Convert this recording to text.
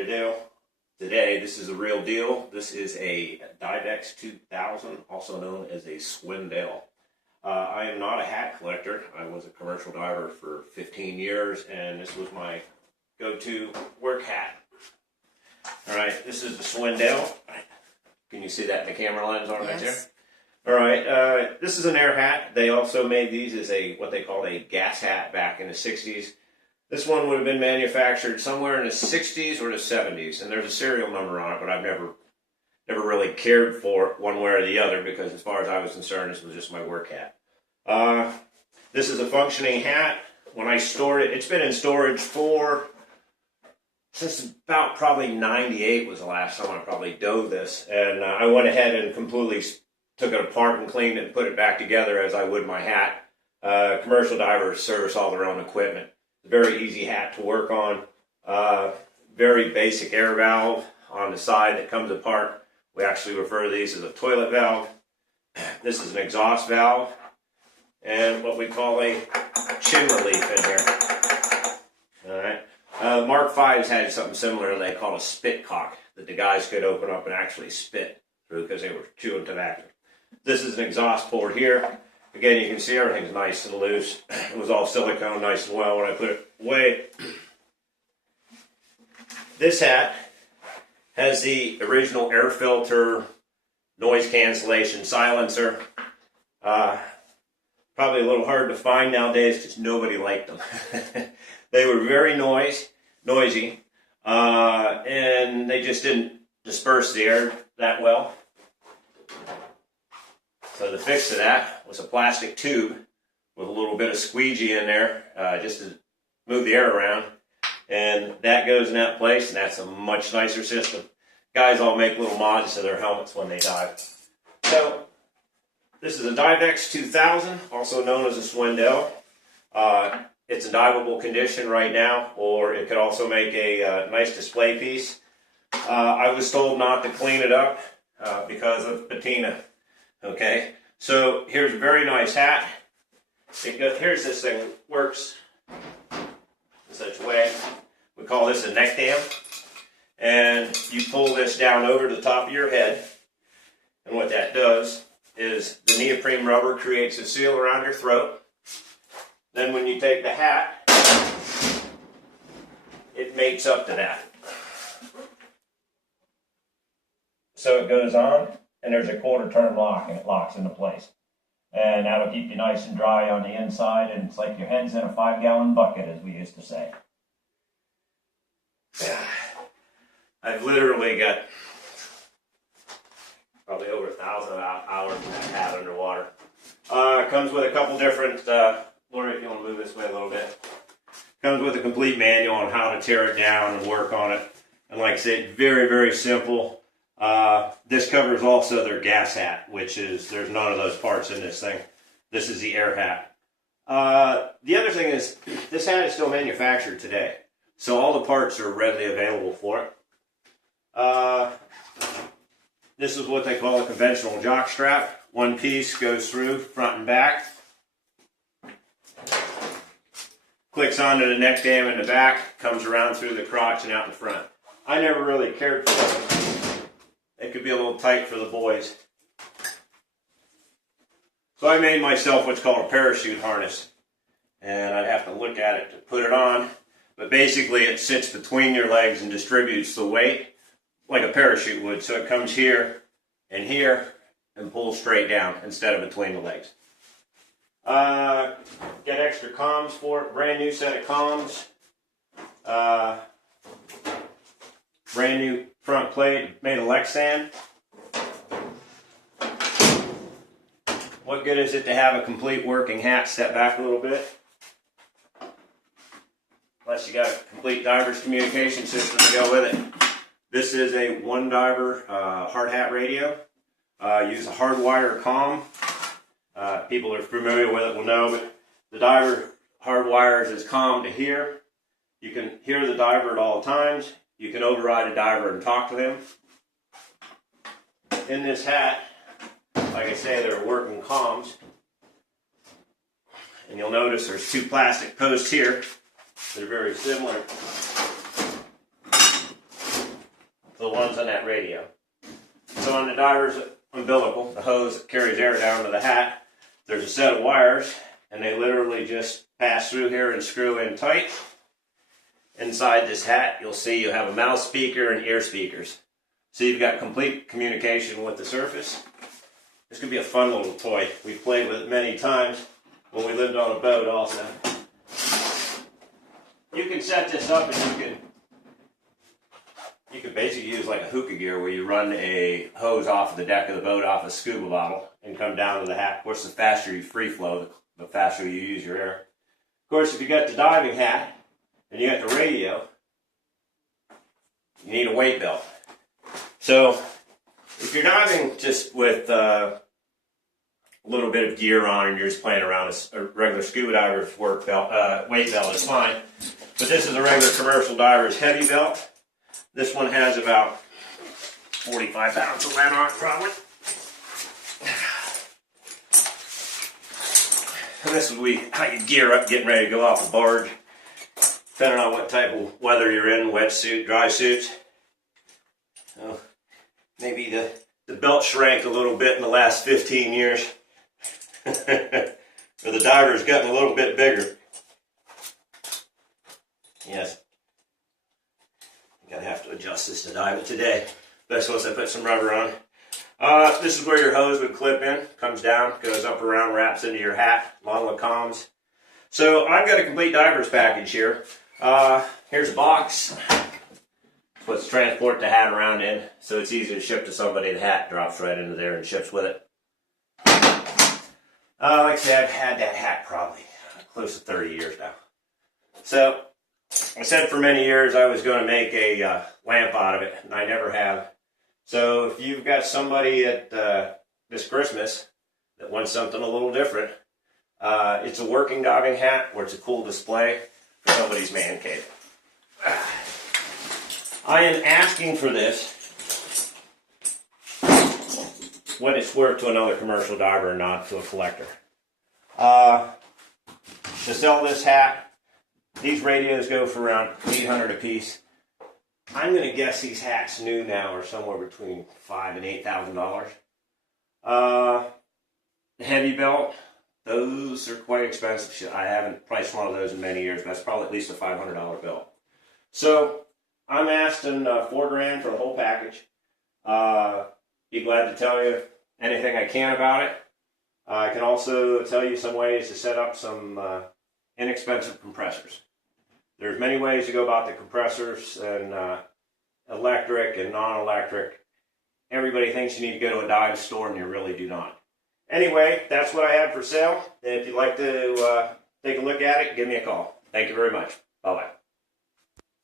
you to do today. This is a real deal. This is a Divex 2000, also known as a Swindell. I am not a hat collector. I was a commercial diver for 15 years, and this was my go-to work hat. All right, this is the Swindell. Can you see that in the camera lens on right there? All right, this is an air hat. They also made these as what they called a gas hat back in the 60s. This one would have been manufactured somewhere in the 60s or the 70s, and there's a serial number on it, but I've never really cared for it one way or the other, because as far as I was concerned, this was just my work hat. This is a functioning hat. When I stored it, it's been in storage since about probably 98 was the last time I probably dove this, and I went ahead and completely took it apart and cleaned it and put it back together as I would my hat. Commercial divers service all their own equipment. Very easy hat to work on. Very basic air valve on the side that comes apart. We actually refer to these as a toilet valve. This is an exhaust valve and what we call a chin relief in here. All right. Mark V's had something similar they call a spit cock that the guys could open up and actually spit through because they were chewing tobacco. This is an exhaust port here. Again, you can see everything's nice and loose. It was all silicone, nice and well when I put it away. This hat has the original air filter, noise cancellation silencer. Probably a little hard to find nowadays because nobody liked them. They were very noisy, and they just didn't disperse the air that well. So the fix to that was a plastic tube with a little bit of squeegee in there just to move the air around. And that goes in that place, and that's a much nicer system. Guys all make little mods to their helmets when they dive. So this is a Divex 2000, also known as a Swindell. It's in diveable condition right now, or it could also make a nice display piece. I was told not to clean it up because of patina. Okay, so here's a very nice hat. Here's this thing works in such a way. We call this a neck dam. And you pull this down over the top of your head. And what that does is the neoprene rubber creates a seal around your throat. Then when you take the hat, it mates up to that. So it goes on, and there's a quarter turn lock, and it locks into place. And that'll keep you nice and dry on the inside, and it's like your head's in a 5-gallon bucket, as we used to say. I've literally got probably over 1,000 hours in that hat underwater. It comes with a couple different, Lori, if you want to move this way a little bit. Comes with a complete manual on how to tear it down and work on it. And like I said, very, very simple. This covers also their gas hat, which is, there's none of those parts in this thing. This is the air hat. The other thing is, this hat is still manufactured today. So all the parts are readily available for it. This is what they call a conventional jock strap. One piece goes through front and back. Clicks onto the neck dam in the back, comes around through the crotch and out in front. I never really cared for it. It could be a little tight for the boys. So I made myself what's called a parachute harness. And I'd have to look at it to put it on. But basically it sits between your legs and distributes the weight like a parachute would. So it comes here and pulls straight down instead of between the legs. Get extra comms for it. Brand new set of comms. Brand new front plate made of Lexan. What good is it to have a complete working hat? Step back a little bit. Unless you got a complete diver's communication system to go with it. This is a one diver hard hat radio. Use a hardwire comm. People are familiar with it will know, but the diver hardwires his comm to here. You can hear the diver at all times. You can override a diver and talk to them. In this hat, like I say, there are working comms. And you'll notice there's two plastic posts here. They're very similar. the ones on that radio. So on the diver's umbilical, the hose that carries air down to the hat, there's a set of wires, and they literally just pass through here and screw in tight. Inside this hat, you'll see you have a mouth speaker and ear speakers. So you've got complete communication with the surface. This could be a fun little toy. We've played with it many times when we lived on a boat also. You can set this up and you can basically use like a hookah gear where you run a hose off of the deck of the boat off a scuba bottle and come down to the hat. Of course, the faster you free flow, the faster you use your air. Of course, if you got the diving hat and you got the radio, you need a weight belt. So if you're diving just with a little bit of gear on and you're just playing around, a regular scuba diver's weight belt is fine. But this is a regular commercial diver's heavy belt. This one has about 45 pounds of lead on it, probably. And this is how you gear up getting ready to go off a barge. Depending on what type of weather you're in, wet suit, dry suits. So maybe the belt shrank a little bit in the last 15 years. Or the diver's gotten a little bit bigger. Yes. Gonna have to adjust this to dive it today. Best once I put some rubber on. This is where your hose would clip in. Comes down, goes up around, wraps into your hat, along with comms. So I've got a complete diver's package here. Here's a box. Let's transport the hat around in, so it's easy to ship to somebody. The hat drops right into there and ships with it. Like I said, I've had that hat probably close to 30 years now. So I said for many years I was going to make a lamp out of it, and I never have. So if you've got somebody at this Christmas that wants something a little different, it's a working diving hat where it's a cool display for somebody's man cave. I am asking for this what it's worth to another commercial diver and not to a collector. To sell this hat, these radios go for around $800 a piece. I'm going to guess these hats new now are somewhere between $5,000 and $8,000. The heavy belt, those are quite expensive. I haven't priced one of those in many years, but that's probably at least a $500 belt. So I'm asking $4,000 for the whole package. Be glad to tell you anything I can about it. I can also tell you some ways to set up some inexpensive compressors. There's many ways to go about the compressors, and electric and non-electric. Everybody thinks you need to go to a dive store, and you really do not. Anyway, that's what I have for sale. And if you'd like to take a look at it, give me a call. Thank you very much. Bye-bye.